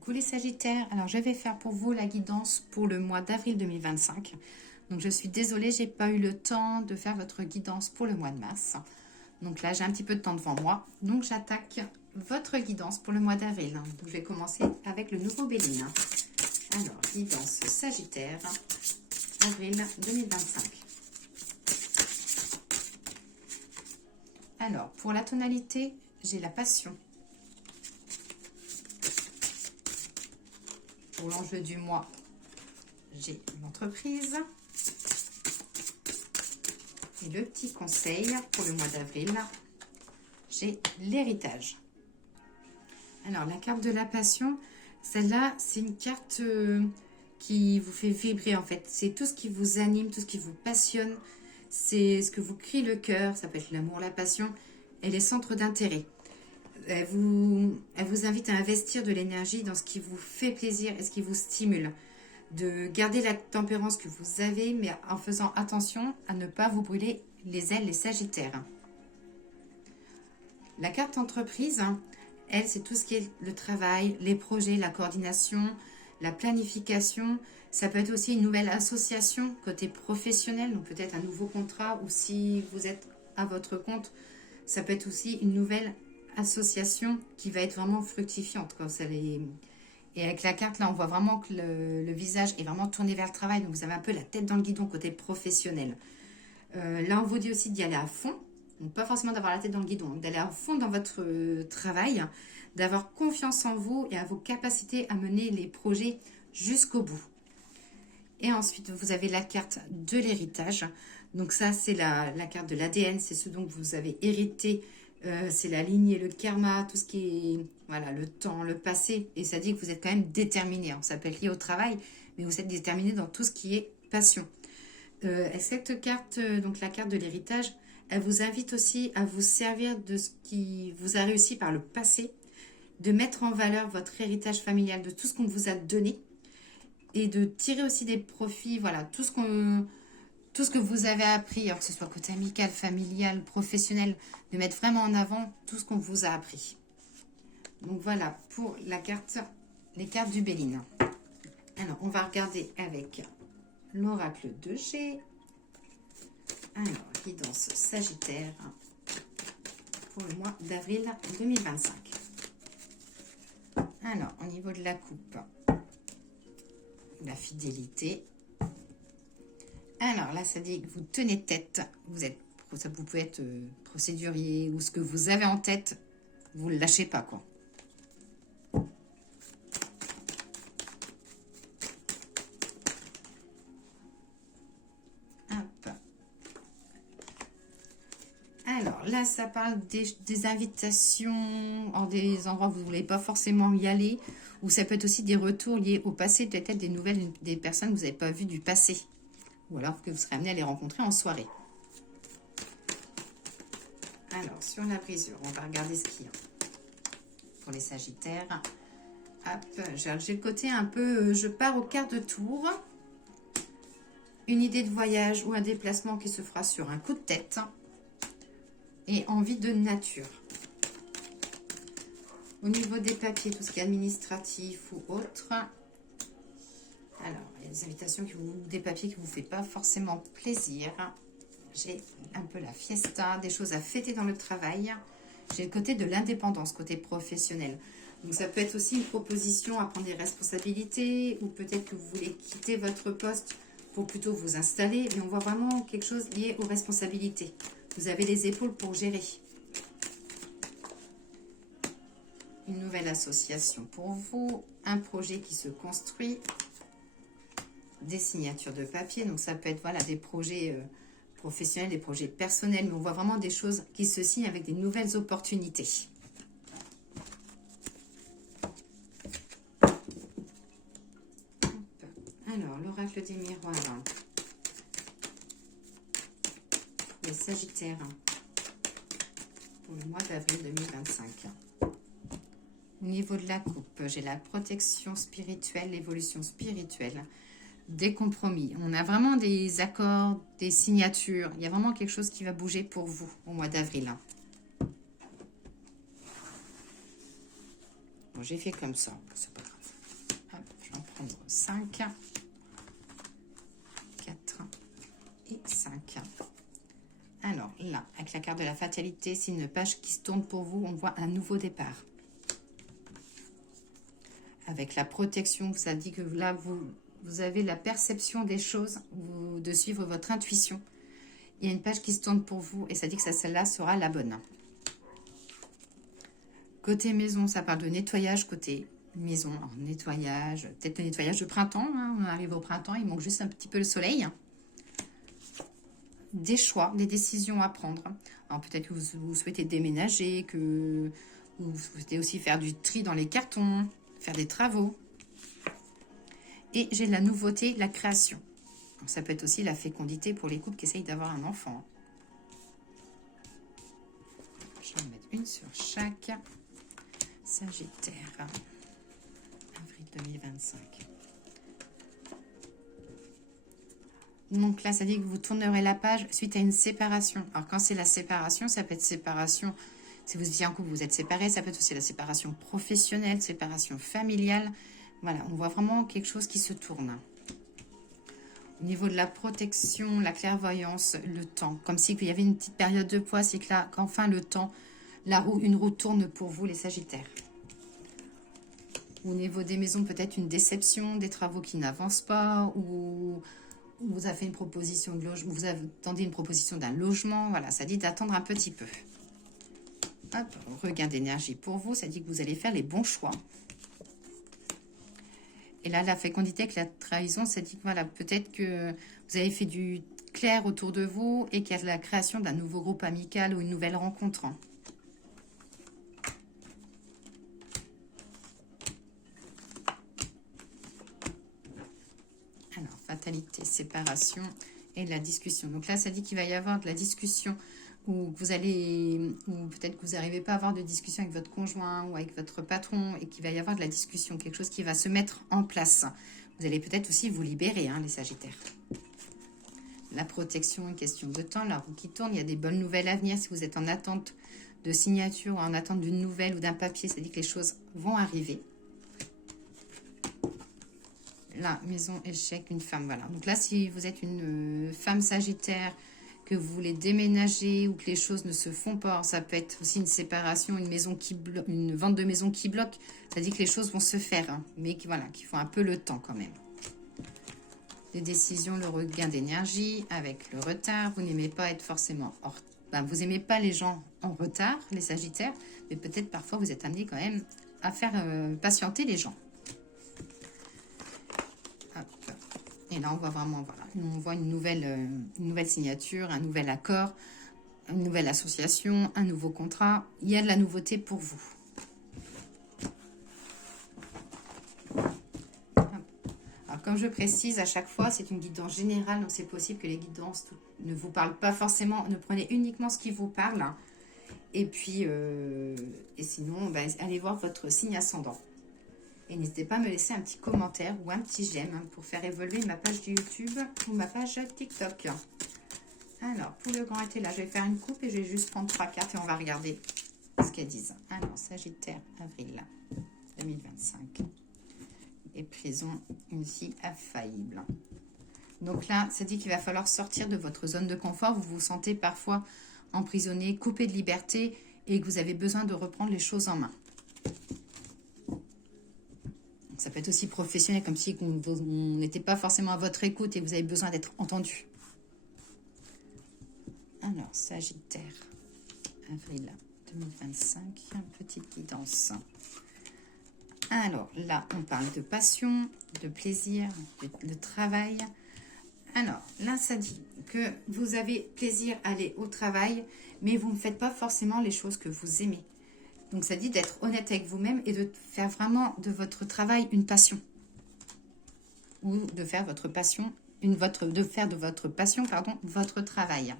Coucou les Sagittaires, alors je vais faire pour vous la guidance pour le mois d'avril 2025. Donc je suis désolée, j'ai pas eu le temps de faire votre guidance pour le mois de mars. Donc là j'ai un petit peu de temps devant moi, donc j'attaque votre guidance pour le mois d'avril. Donc je vais commencer avec le nouveau Béline. Alors guidance Sagittaire, avril 2025. Alors pour la tonalité, j'ai la passion. Pour l'enjeu du mois, j'ai l'entreprise. Et le petit conseil pour le mois d'avril, j'ai l'héritage. Alors, la carte de la passion, celle-là, c'est une carte qui vous fait vibrer en fait. C'est tout ce qui vous anime, tout ce qui vous passionne. C'est ce que vous crie le cœur. Ça peut être l'amour, la passion et les centres d'intérêt. Elle vous invite à investir de l'énergie dans ce qui vous fait plaisir et ce qui vous stimule. De garder la tempérance que vous avez, mais en faisant attention à ne pas vous brûler les ailes, les Sagittaires. La carte entreprise, elle, c'est tout ce qui est le travail, les projets, la coordination, la planification. Ça peut être aussi une nouvelle association côté professionnel, donc peut-être un nouveau contrat, ou si vous êtes à votre compte, ça peut être aussi une nouvelle association qui va être vraiment fructifiante. Et avec la carte, là, on voit vraiment que le visage est vraiment tourné vers le travail. Donc, vous avez un peu la tête dans le guidon côté professionnel. Là, on vous dit aussi d'y aller à fond. Donc, pas forcément d'avoir la tête dans le guidon. D'aller à fond dans votre travail. D'avoir confiance en vous et à vos capacités à mener les projets jusqu'au bout. Et ensuite, vous avez la carte de l'héritage. Donc, ça, c'est la carte de l'ADN. C'est ce dont vous avez hérité. C'est la lignée, le karma, tout ce qui est voilà, le temps, le passé. Et ça dit que vous êtes quand même déterminé. Ça peut être lié au travail, mais vous êtes déterminé dans tout ce qui est passion. Cette carte, donc la carte de l'héritage, elle vous invite aussi à vous servir de ce qui vous a réussi par le passé, de mettre en valeur votre héritage familial, de tout ce qu'on vous a donné, et de tirer aussi des profits, voilà, tout ce que vous avez appris, alors que ce soit côté amical, familial, professionnel, de mettre vraiment en avant tout ce qu'on vous a appris. Donc voilà pour les cartes du Béline. Alors, on va regarder avec l'oracle de G. Alors, guidance Sagittaire pour le mois d'avril 2025. Alors, au niveau de la coupe, la fidélité. Alors là, ça dit que vous tenez tête. Vous pouvez être procédurier ou ce que vous avez en tête, vous ne le lâchez pas, quoi. Hop. Alors là, ça parle des invitations en des endroits où vous ne voulez pas forcément y aller, ou ça peut être aussi des retours liés au passé, peut-être des nouvelles des personnes que vous n'avez pas vues du passé. Ou alors que vous serez amené à les rencontrer en soirée. Alors, sur la brisure, on va regarder ce qu'il y a pour les Sagittaires. Hop, j'ai le côté un peu, je pars au quart de tour. Une idée de voyage ou un déplacement qui se fera sur un coup de tête. Et envie de nature. Au niveau des papiers, tout ce qui est administratif ou autre. Alors, il y a des invitations, des papiers qui ne vous font pas forcément plaisir. J'ai un peu la fiesta, des choses à fêter dans le travail. J'ai le côté de l'indépendance, côté professionnel. Donc, ça peut être aussi une proposition à prendre des responsabilités ou peut-être que vous voulez quitter votre poste pour plutôt vous installer. Mais on voit vraiment quelque chose lié aux responsabilités. Vous avez les épaules pour gérer. Une nouvelle association pour vous. Un projet qui se construit. Des signatures de papier, donc ça peut être voilà, des projets professionnels, des projets personnels, mais on voit vraiment des choses qui se signent avec des nouvelles opportunités. Alors, l'oracle des miroirs. Les Sagittaires pour le mois d'avril 2025. Au niveau de la coupe, j'ai la protection spirituelle, l'évolution spirituelle. Des compromis. On a vraiment des accords, des signatures. Il y a vraiment quelque chose qui va bouger pour vous au mois d'avril. Bon, j'ai fait comme ça, c'est pas grave. prendre 5, 4 et 5. Alors là, avec la carte de la fatalité, c'est une page qui se tourne pour vous. On voit un nouveau départ. Avec la protection, ça dit que là, vous avez la perception des choses, de suivre votre intuition. Il y a une page qui se tourne pour vous et ça dit que celle-là sera la bonne. Côté maison, ça parle de nettoyage. Côté maison, alors nettoyage, peut-être le nettoyage de printemps. Hein, on arrive au printemps, il manque juste un petit peu le soleil. Des choix, des décisions à prendre. Alors peut-être que vous souhaitez déménager, que vous souhaitez aussi faire du tri dans les cartons, faire des travaux. Et j'ai de la nouveauté, la création. Donc, ça peut être aussi la fécondité pour les couples qui essayent d'avoir un enfant. Je vais en mettre une sur chaque. Sagittaire, avril 2025. Donc là, ça dit que vous tournerez la page suite à une séparation. Alors quand c'est la séparation, ça peut être séparation. Si vous étiez en couple, vous êtes séparés. Ça peut être aussi la séparation professionnelle, séparation familiale. Voilà, on voit vraiment quelque chose qui se tourne. Au niveau de la protection, la clairvoyance, le temps. Comme si il y avait une petite période de poids, c'est que là, qu'enfin le temps, une roue tourne pour vous, les Sagittaires. Au niveau des maisons, peut-être une déception, des travaux qui n'avancent pas, ou vous avez fait une proposition de logement, vous attendez une proposition d'un logement. Voilà, ça dit d'attendre un petit peu. Hop, regain d'énergie pour vous, ça dit que vous allez faire les bons choix. Et là, la fécondité avec la trahison, ça dit que voilà, peut-être que vous avez fait du clair autour de vous et qu'il y a la création d'un nouveau groupe amical ou une nouvelle rencontre. Alors, fatalité, séparation et la discussion. Donc là, ça dit qu'il va y avoir de la discussion ou peut-être que vous n'arrivez pas à avoir de discussion avec votre conjoint ou avec votre patron et qu'il va y avoir de la discussion, quelque chose qui va se mettre en place. Vous allez peut-être aussi vous libérer, hein, les Sagittaires. La protection, une question de temps, la roue qui tourne, il y a des bonnes nouvelles à venir. Si vous êtes en attente de signature ou en attente d'une nouvelle ou d'un papier, ça dit que les choses vont arriver. La maison, échec, une femme, voilà. Donc là, si vous êtes une femme Sagittaire, que vous voulez déménager ou que les choses ne se font pas, ça peut être aussi une séparation, une vente de maison qui bloque. Ça dit que les choses vont se faire, hein, mais voilà, qu'il faut un peu le temps quand même. Les décisions, le regain d'énergie avec le retard. Vous n'aimez pas être forcément vous n'aimez pas les gens en retard, les Sagittaires, mais peut-être parfois vous êtes amené quand même à faire patienter les gens. Hop. Et là, on voit vraiment, voilà, on voit une nouvelle signature, un nouvel accord, une nouvelle association, un nouveau contrat. Il y a de la nouveauté pour vous. Alors, comme je précise à chaque fois, c'est une guidance générale, donc c'est possible que les guidances ne vous parlent pas forcément. Ne prenez uniquement ce qui vous parle. Et puis, et sinon, allez voir votre signe ascendant. Et n'hésitez pas à me laisser un petit commentaire ou un petit j'aime pour faire évoluer ma page de YouTube ou ma page TikTok. Alors, pour le grand été, là, je vais faire une coupe et je vais juste prendre 3 cartes et on va regarder ce qu'elles disent. Alors, Sagittaire, avril 2025. Et prison, une fille infaillible. Donc là, ça dit qu'il va falloir sortir de votre zone de confort. Vous vous sentez parfois emprisonné, coupé de liberté et que vous avez besoin de reprendre les choses en main. Ça peut être aussi professionnel, comme si on n'était pas forcément à votre écoute et vous avez besoin d'être entendu. Alors, Sagittaire, avril 2025, petite guidance. Alors, là, on parle de passion, de plaisir, de travail. Alors, là, ça dit que vous avez plaisir à aller au travail, mais vous ne faites pas forcément les choses que vous aimez. Donc, ça dit d'être honnête avec vous-même et de faire vraiment de votre travail une passion. Ou de faire votre passion, de votre passion, votre travail.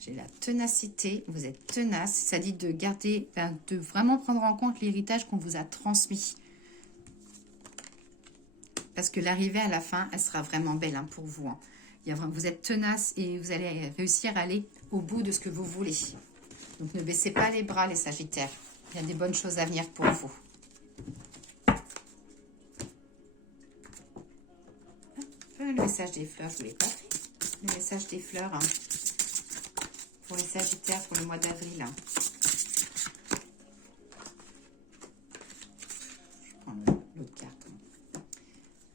J'ai la ténacité, vous êtes tenace. Ça dit de garder, de vraiment prendre en compte l'héritage qu'on vous a transmis. Parce que l'arrivée à la fin, elle sera vraiment belle pour vous. Vous êtes tenace et vous allez réussir à aller au bout de ce que vous voulez. Donc, ne baissez pas les bras, les Sagittaires. Il y a des bonnes choses à venir pour vous. le message des fleurs, je ne l'ai pas fait. Le message des fleurs hein, pour les Sagittaires pour le mois d'avril. Je prends l'autre carte.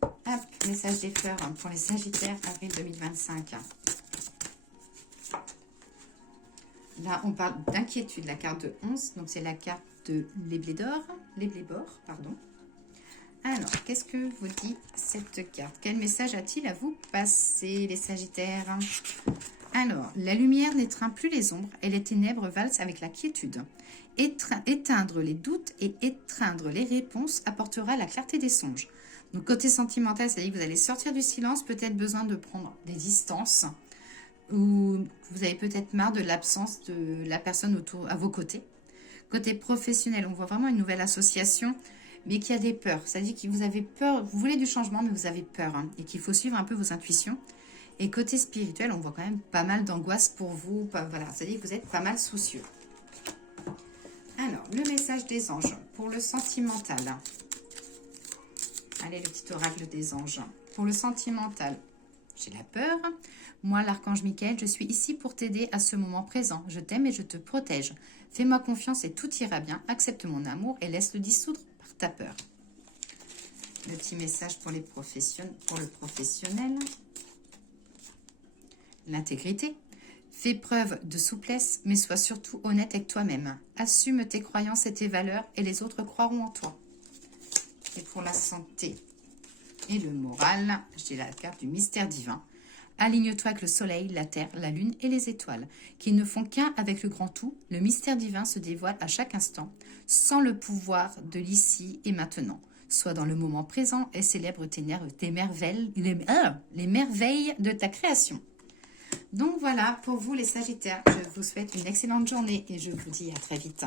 Hop, message des fleurs hein, pour les Sagittaires, avril 2025. Là, on parle d'inquiétude, la carte de 11. Donc, c'est la carte de les blés d'or, les blés bords, pardon. Alors, qu'est-ce que vous dit cette carte? Quel message a-t-il à vous passer, les Sagittaires? Alors, la lumière n'étreint plus les ombres et les ténèbres valsent avec la quiétude. Éteindre les doutes et étreindre les réponses apportera la clarté des songes. Donc, côté sentimental, c'est-à-dire que vous allez sortir du silence, peut-être besoin de prendre des distances, ou vous avez peut-être marre de l'absence de la personne autour à vos côtés. Côté professionnel, on voit vraiment une nouvelle association, mais qu'il y a des peurs. C'est-à-dire que vous avez peur, vous voulez du changement, mais vous avez peur, hein, et qu'il faut suivre un peu vos intuitions. Et côté spirituel, on voit quand même pas mal d'angoisse pour vous. Voilà, c'est-à-dire que vous êtes pas mal soucieux. Alors, le message des anges pour le sentimental. Allez, le petit oracle des anges. Pour le sentimental, j'ai la peur. Moi, l'archange Michael, je suis ici pour t'aider à ce moment présent. Je t'aime et je te protège. Fais-moi confiance et tout ira bien. Accepte mon amour et laisse-le dissoudre par ta peur. Le petit message pour le professionnel. L'intégrité. Fais preuve de souplesse, mais sois surtout honnête avec toi-même. Assume tes croyances et tes valeurs et les autres croiront en toi. Et pour la santé et le moral, j'ai la carte du mystère divin. Aligne-toi avec le soleil, la terre, la lune et les étoiles, qui ne font qu'un avec le grand tout. Le mystère divin se dévoile à chaque instant, sans le pouvoir de l'ici et maintenant. Sois dans le moment présent et célèbre les merveilles de ta création. Donc voilà, pour vous les Sagittaires, je vous souhaite une excellente journée et je vous dis à très vite.